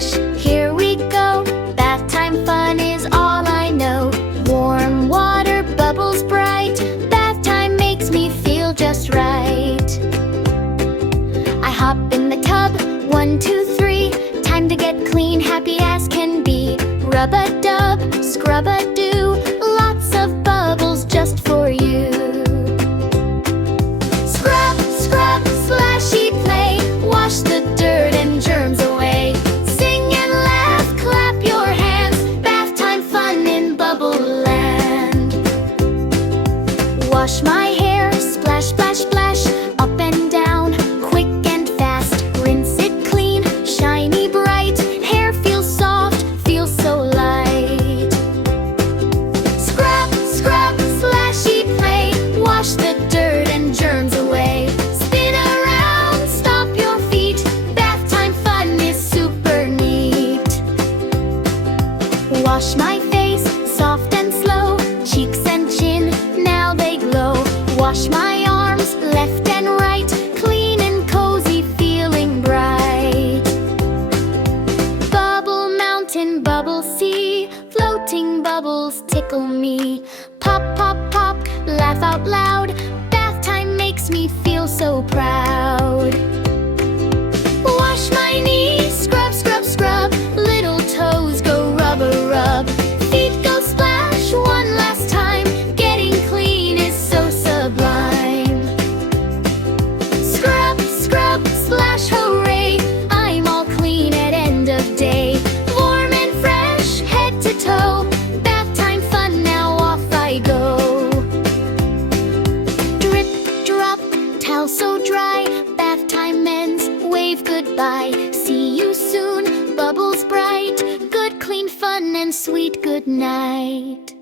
splash, here we go. Bath time fun is all I know. Warm water, bubbles bright. Bath time makes me feel just right. I hop in the tub, 1, 2, 3. Time to get clean, happy as can be. Rub-a-dub, scrub-a-doo. Lots of bubbles just for you. Scrub, scrub, splashy play. Wash the dirt and germs away. Sing and laugh, clap your hands. Bath time fun in Bubble Land. Wash my hair, splash, splash, splash. Up and down, quick and fast. Rinse it clean, shiny bright. Hair feels soft, feels so light. Scrub, scrub, splashy play. Wash the dirt and germs away. Spin around, stomp your feet. Bath time fun is super neat. Wash my face, soft and slow. Cheeks and chin, now they glow. Wash my arms, left and right. Clean and cozy, feeling bright. Bubble mountain, bubble sea. Floating bubbles tickle me. Pop, pop, pop, laugh out loud. Bath time makes me feel so proud. Wash my knees, scrub, scrub, scrub. Little toes go rub-a-rub. Feet go splash one last time. Getting clean is so sublime. Scrub, scrub, splash, hooray. I'm all clean at end of day. Warm and fresh, head to toe. Bath time fun, now off I go. Drip, drop, towel so dry. Bath time ends, wave goodbye. See you soon, bubbles bright. Good clean fun and sweet good night.